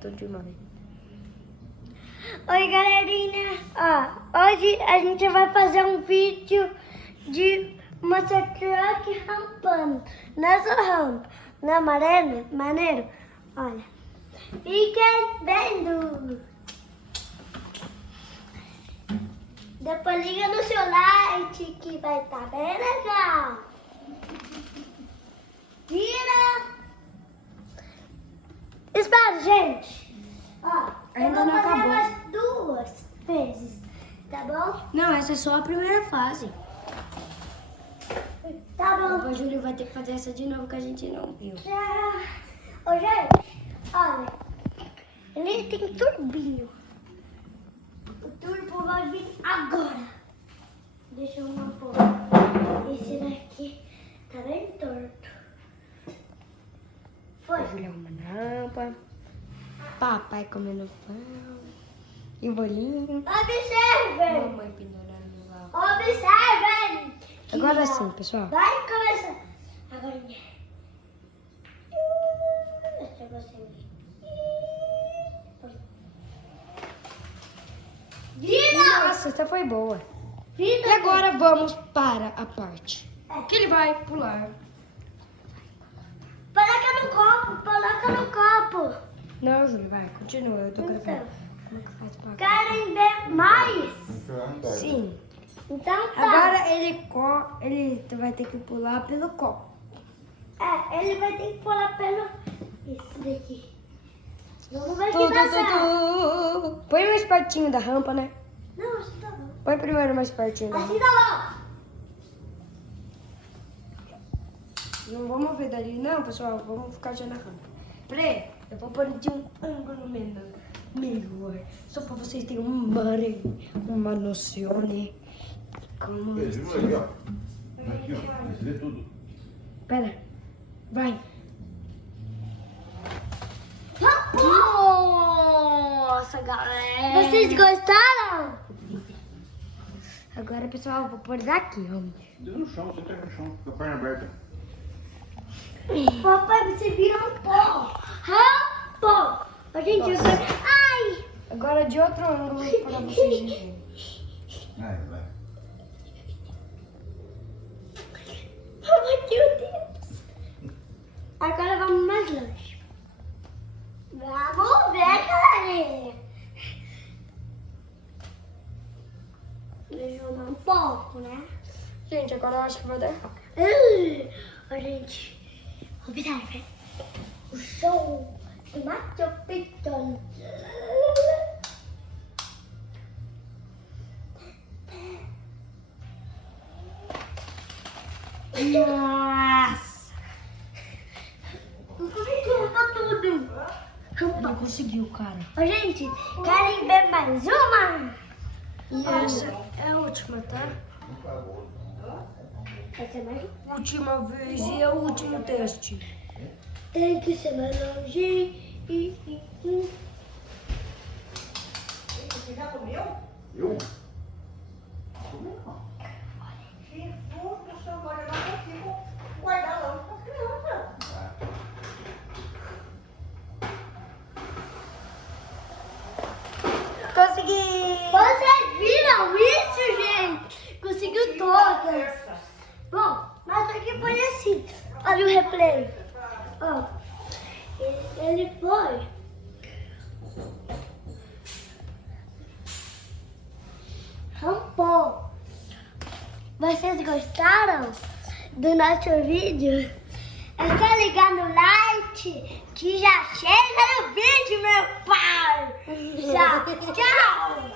Tudo de uma vez. Oi, galerinha. Hoje a gente vai fazer um vídeo de monster truck rampando nessa rampa. Não é maneiro? Olha. Fiquem vendo. Depois liga no seu like que vai estar bem legal. Vira. Espera, gente. Ainda eu não vou fazer acabou. mais 2 vezes, tá bom? Não, essa é só a primeira fase. Tá bom. O Júlio vai ter que fazer essa de novo que a gente não viu. Ô, gente, olha. Ele tem turbinho. O turbo vai vir agora. Deixa eu uma pôr. Esse daqui tá bem torto. Foi. O Júlio arrumando rampa. Papai comendo pão. E o bolinho. Observem. Mamãe pendurando lá. Observem. que Agora já sim, pessoal. Vai começar. Agora. Deixa você Vira! Nossa, essa foi boa. Vira! E agora vamos para a parte que ele vai pular. Coloca no copo. Não, Júlio, vai, continua. Eu tô gravando. Então, Como que faz pra... querem ver mais? Sim. Então tá. Agora ele vai ter que pular pelo copo. Ele vai ter que pular pelo... Isso daqui. Vamos ver se dá certo. Põe mais pertinho da rampa, né? Não, assim tá bom. Põe primeiro mais pertinho da Assim rampa. tá Não vamos ver dali não, pessoal. Vamos ficar já na rampa. Peraí, eu vou pôr de um ângulo melhor. Só pra vocês terem uma noção, né? Como... Pedro, ali, ó. Aqui, ó. Você vê tudo. Pera, vai. bom. Nossa, galera. Vocês gostaram? Agora, pessoal, eu vou pôr daqui, ó. Deu no chão, você pega no chão, com a perna aberta. Papai, você vira um pó. Rampo. A gente Nossa. vai... Ai! Agora de outro ângulo pra vocês verem. Vai, vai. Papai, meu Deus. Agora vamos mais longe. Vamos ver, galerinha. Melhorar um pouco, né? Gente, agora eu acho que vai dar. Ó, gente, observe. O som do Machu Picchu. Nossa! Tudo. Ele conseguiu, cara. Ó, gente, querem ver mais uma? E essa é a última, tá? Essa é mais uma. Última vez e é o último teste. Tem que ser mais longe. Você já comeu? Eu? Comi não. Se for, o seu agora eu não consigo guardar longe para as crianças. Consegui! Vocês viram isso, gente? Conseguiu todas. Bom, mas aqui foi assim. Olha o replay. Ó, ele foi. Rampou. Vocês gostaram do nosso vídeo? É só ligar no like que já chega no vídeo, meu pai. Tchau.